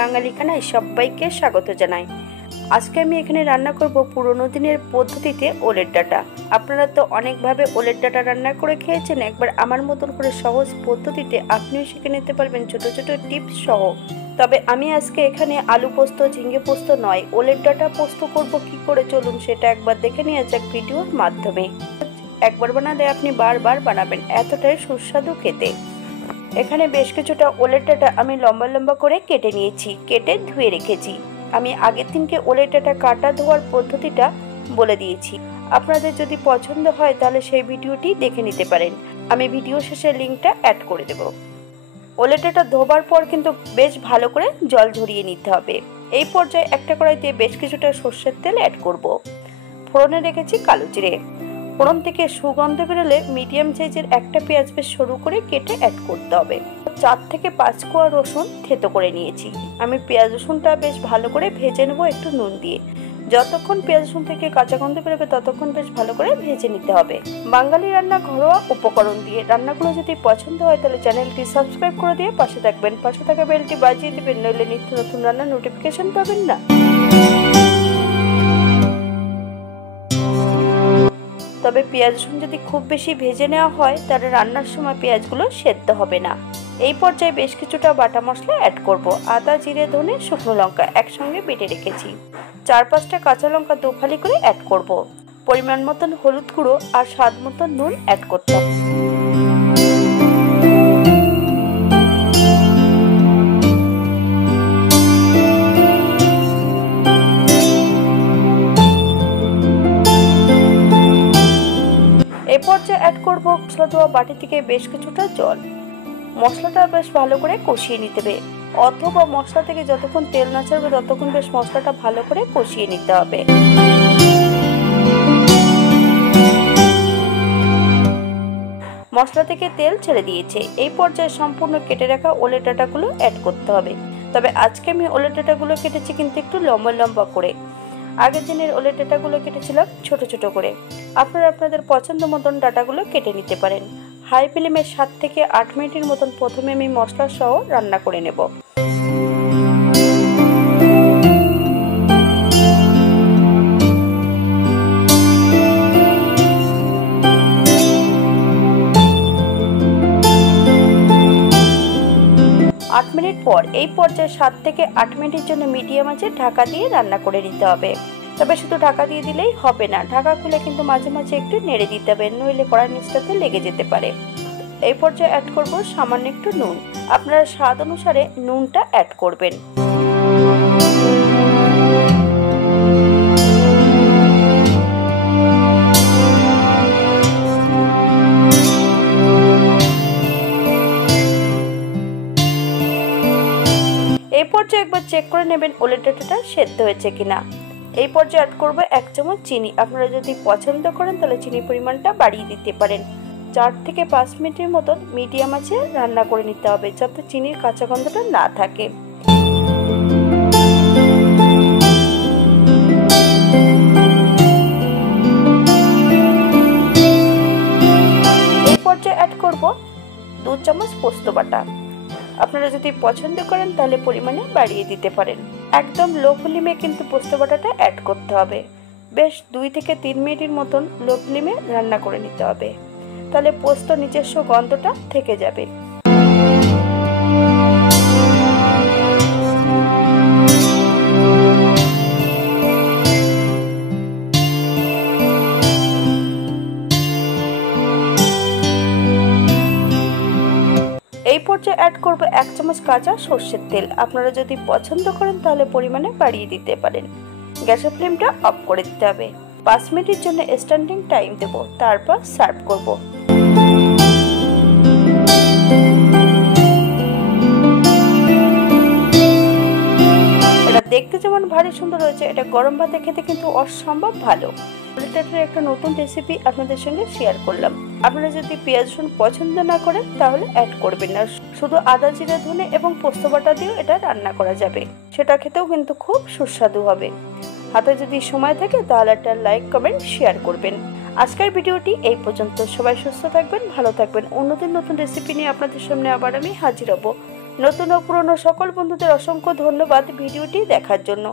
বাঙালি খানায় সবাইকে স্বাগত জানাই। আজকে আমি এখানে রান্না করব পুরনো দিনের পদ্ধতিতে ওলের ডাঁটা। আপনারা তো অনেকভাবে ওলের ডাঁটা রান্না করে খেয়েছেন, একবার আমার মতন করে সহজ পদ্ধতিতে আপনিও শিখে নিতে পারবেন ছোট ছোট টিপস সহ। তবে আমি আজকে এখানে আলু পোস্ত, ঝিঙে পোস্ত নয়, ওলের ডাঁটা পোস্ত করব কি করে চলুন সেটা একবার দেখে নেওয়া যাক ভিডিওর মাধ্যমে। একবার বানালে আপনি বারবার বানাবেন, এতটাই সুস্বাদু খেতে। এখানে বেশ কিছুটা ওলের ডাঁটা আমি লম্বা লম্বা করে কেটে নিয়েছি, কেটে ধুয়ে রেখেছি। আমি আগের দিনকে ওলের ডাঁটা কাটা ধোয়ার পদ্ধতিটা বলে দিয়েছি, আপনাদের যদি পছন্দ হয় তাহলে সেই ভিডিওটি দেখে নিতে পারেন। আমি ভিডিও শেষে লিঙ্কটা অ্যাড করে দেব। ওলের ডাঁটা ধোবার পর কিন্তু বেশ ভালো করে জল ঝরিয়ে নিতে হবে। এই পর্যায়ে একটা কড়াইতে বেশ কিছুটা সর্ষের তেল অ্যাড করব। ফোড়নে রেখেছি কালো জিরে। ফোড়ন থেকে সুগন্ধ বেরোলে মিডিয়াম সাইজের একটা পেঁয়াজ বেশ সরু করে কেটে অ্যাড করতে হবে। 4 থেকে 5 কোয়া রসুন থেতো করে নিয়েছি। আমি পেঁয়াজ রসুনটা বেশ ভালো করে ভেজে নেব একটু নুন দিয়ে। যতক্ষণ পেঁয়াজ রসুন থেকে কাঁচা গন্ধ বেরোবে ততক্ষণ বেশ ভালো করে ভেজে নিতে হবে। বাঙালি রান্না ঘরোয়া উপকরণ দিয়ে রান্নাগুলো যদি পছন্দ হয় তাহলে চ্যানেলটি সাবস্ক্রাইব করে দিয়ে পাশে থাকবেন, পাশে থাকা বেলটি বাজিয়ে দিবেন, নইলে নিত্য নতুন রান্নার নোটিফিকেশন পাবেন না। তবে পেঁয়াজ রসুন যদি খুব বেশি ভেজে নেওয়া হয় তাহলে রান্নার সময় পেঁয়াজগুলো সেদ্ধ হবে না। এই পর্যায়ে বেশ কিছুটা বাটা মশলা অ্যাড করব। আদা, জিরে, ধনে, শুকনো লঙ্কা একসঙ্গে বেটে রেখেছি। 4-5টা কাঁচা লঙ্কা দুফালি করে অ্যাড করব। পরিমাণ মতন হলুদ গুঁড়ো আর স্বাদ মতন নুন অ্যাড করতে হবে। এই পর্যায়ে অ্যাড করব মশলা ধোয়া বাটি থেকে বেশ কিছুটা জল। মশলাটা বেশ ভালো করে কষিয়ে নিতে হবে, অথবা মশলা থেকে যতক্ষণ তেল না ছাড়বে ততক্ষণ বেশ মশলাটা ভালো করে কষিয়ে নিতে হবে। মশলা থেকে তেল ছেড়ে দিয়েছে। এই পর্যায়ে সম্পূর্ণ কেটে রাখা ওলের ডাঁটাগুলো অ্যাড করতে হবে। তবে আজকে আমি ওলের ডাঁটাগুলো কেটেছি কিন্তু একটু লম্বা লম্বা করে। আগের দিনের ওলের ডাঁটাগুলো কেটেছিলাম ছোট ছোট করে। আপনারা আপনাদের পছন্দ মতন ডাঁটাগুলো কেটে নিতে পারেন। হাই ফ্লেমে 7 থেকে 8 মিনিটের মতন প্রথমে আমি মশলা সহ রান্না করে নেব। মিনিট পর এই পর্যায়ে 7 থেকে 8 মিনিটের জন্য মিডিয়াম আঁচে ঢাকা দিয়ে রান্না করে নিতে হবে। তবে শুধু ঢাকা দিয়ে দিলেই হবে না, ঢাকা খুলে কিন্তু মাঝে মাঝে একটু নেড়ে দিতে হবে, নইলে কড়াই নিচটাতে লেগে যেতে পারে। এই পর্যায়ে অ্যাড করব সামান্য একটু নুন। আপনারা স্বাদ অনুসারে নুনটা অ্যাড করবেন। এই পর্যায়ে একবার চেক করে নেবেন ওলের ডাঁটাটা সেদ্ধ হয়েছে কিনা। এই পর্যায়ে অ্যাড করব 1 চামচ চিনি। আপনারা যদি পছন্দ করেন তাহলে চিনি পরিমাণটা বাড়িয়ে দিতে পারেন। 4 থেকে 5 মিনিটের মতন মিডিয়াম আঁচে রান্না করে নিতে হবে, যাতে চিনির কাঁচা গন্ধটা না থাকে। এই পর্যায়ে অ্যাড করব 2 চামচ পোস্ত বাটা। আপনারা যদি পছন্দ করেন তাহলে পরিমাণে বাড়িয়ে দিতে পারেন। একদম লো ফ্লেমে কিন্তু পোস্ত বাটাটা অ্যাড করতে হবে। বেশ 2 থেকে 3 মিনিটের মতন লো ফ্লেমে রান্না করে নিতে হবে, তাহলে পোস্ত নিজস্ব গন্ধটা থেকে যাবে। এই পর্যায়ে অ্যাড করব 1 চামচ কাঁচা সর্ষের তেল। আপনারা যদি পছন্দ করেন তাহলে পরিমাণে বাড়িয়ে দিতে পারেন। গ্যাসের ফ্লেমটা অফ করে দিতে হবে। 5 মিনিটের জন্য স্ট্যান্ডিং টাইম দেব, তারপর সার্ভ করব। এটা দেখতে যেমন ভারী সুন্দর হয়েছে, এটা গরম ভাতে খেতে কিন্তু অসম্ভব ভালো। একটা নতুন রেসিপি আপনাদের সঙ্গে শেয়ার করলাম। আপনারা যদি পেঁয়াজ রসুন পছন্দ না করেন তাহলে অ্যাড করবেন না, শুধু আদা, জিরে, ধনে এবং পোস্ত বাটা দিয়েও এটা রান্না করা যাবে, সেটা খেতেও কিন্তু খুব সুস্বাদু হবে। হাতে যদি সময় থাকে তাহলে একটা লাইক, কমেন্ট, শেয়ার করবেন। আজকের ভিডিওটি এই পর্যন্ত। সবাই সুস্থ থাকবেন, ভালো থাকবেন। অন্যদিন নতুন রেসিপি নিয়ে আপনাদের সামনে আবার আমি হাজির হব। নতুন ও পুরনো সকল বন্ধুদের অসংখ্য ধন্যবাদ ভিডিওটি দেখার জন্য।